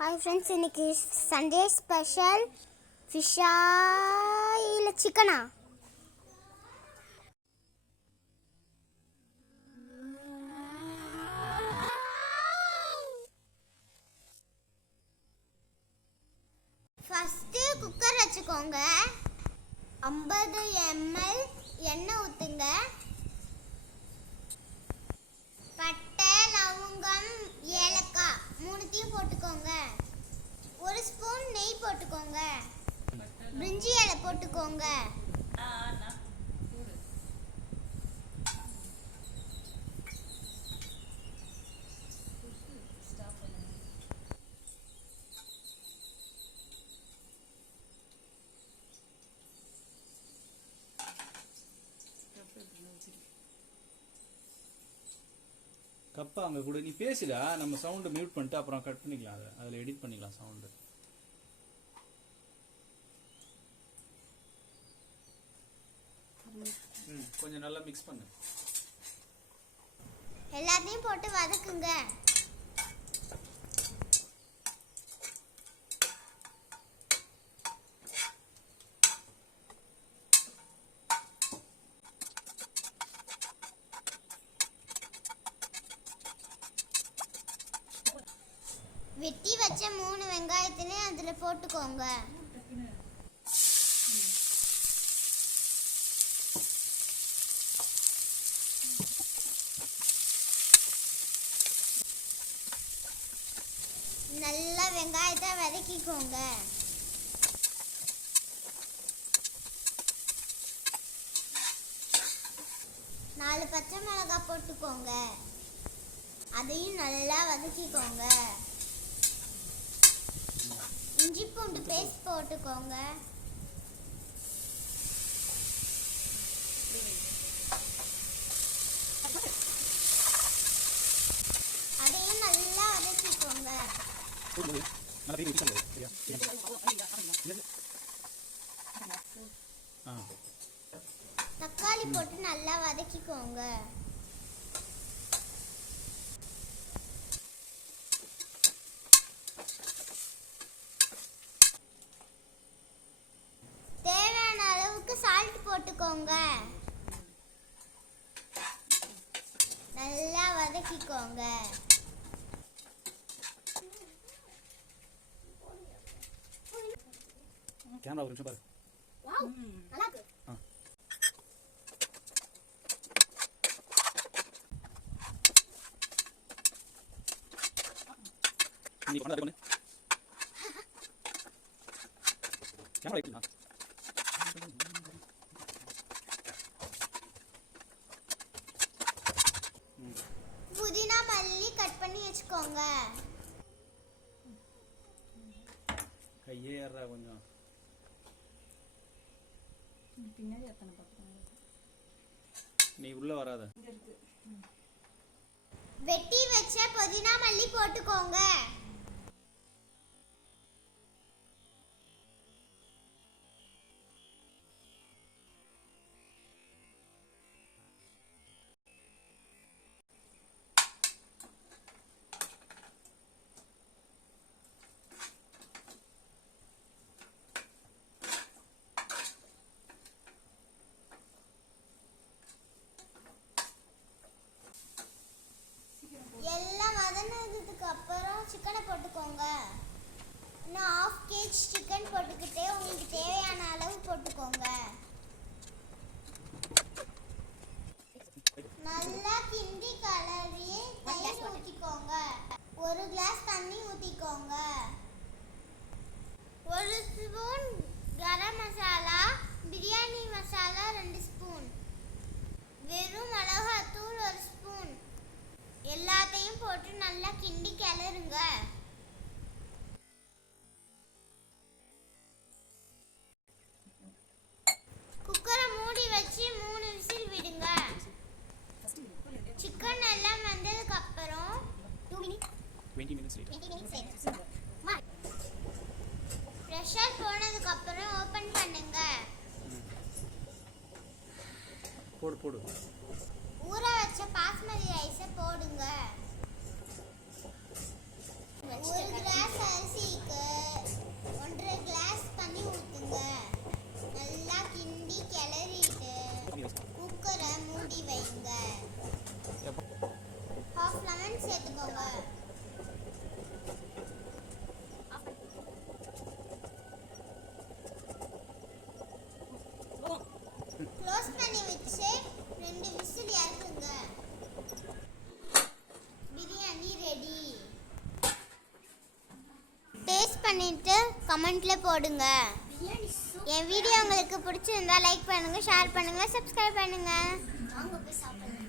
Hi friends, இன்னைக்கு Sunday special ஃபிஷ்ஷா இல்லை சிக்கனா? ஃபஸ்ட்டு குக்கர் வச்சுக்கோங்க. 50 ml எண்ணெய் ஊற்றுங்க. பட்டை, லவங்கம், ஏலக்காய் மூணுத்தையும் போட்டுக்கோங்க. 1 ஸ்பூன் நெய் போட்டுக்கோங்க. பிரிஞ்சி இலை போட்டுக்கோங்க. கப்பா அங்கே கூட நீ பேசுடா, நம்ம சவுண்டு மியூட் பண்ணிட்டு அப்புறம் கட் பண்ணிக்கலாம். அதில் எடிட் பண்ணிக்கலாம் சவுண்டு. கொஞ்சம் நல்லா மிக்ஸ் பண்ணு. எல்லாத்தையும் போட்டு வதக்குங்க. வெட்டி வச்ச 3 வெங்காயத்திலையும் அதில் போட்டுக்கோங்க. நல்லா வெங்காயத்தை வதக்கிக்கோங்க. நாலு பச்சை மிளகாய் போட்டுக்கோங்க. அதையும் நல்லா வதக்கிக்கோங்க. இஞ்சி பூண்டு பேஸ்ட் போட்டுக்கோங்க. அதையும் நல்லா வதக்கிக்கோங்க. தக்காளி போட்டு நல்லா வதக்கிக்கோங்க. தேவையான அளவுக்கு சால்ட் போட்டுக்கோங்க. நல்லா வதக்கிக்கோங்க. கேமரா ஒரு நிமிஷம் பாரு. வாவ், நல்லா இருக்கு. நீ பண்ணு அது பண்ணு. கேமரா வைக்கணும். புதினா மல்லி கட் பண்ணி வச்சுக்கோங்க. கையே ஏறா கொஞ்சம். பின்னாடி அத்தனை பக்கம் நீ உள்ள வராத. வெட்டி வச்ச புதினா மல்லி போட்டுக்கோங்க. எல்லாம் வதனதுக்கு அப்புறம் சிக்கனை போட்டுக்கோங்க. இன்னும் 1/2 kg சிக்கன் போட்டுக்கிட்டு உங்களுக்கு தேவையான அளவு போட்டுக்கோங்க. நல்லா கிண்டி கலரி தயிர் ஊற்றிக்கோங்க. 1 கிளாஸ் தண்ணி ஊற்றிக்கோங்க. 1 ஸ்பூன் கரம் மசாலா, பிரியாணி மசாலா 2 ஸ்பூன், வெறும் மிளகாத்தூள் 1 ஸ்பூன் எல்லாத்தையும் போட்டு நல்லா கிண்டி கிளறுங்க. குக்கரை மூடி வச்சு 3 விசில் விடுங்க. சிக்கன் எல்லாம் வந்ததுக்கு அப்புறம் 20 minutes ப்ரெஷர் போனதுக்கு அப்புறம் ஓபன் பண்ணுங்க. போடு போடு. ஊற வச்ச பாஸ்மதி ரைஸை போடுங்க. 1 கிளாஸ் அரிசி பண்ணி வச்சு 2 விசில் இறக்குங்க. பிரியாணி ரெடி. டேஸ்ட் பண்ணிட்டு கமெண்ட்ல போடுங்க. என் வீடியோ உங்களுக்கு பிடிச்சிருந்தா லைக் பண்ணுங்க, ஷேர் பண்ணுங்க, சப்ஸ்கிரைப் பண்ணுங்க. வாங்க போய் சாப்பிடுங்க.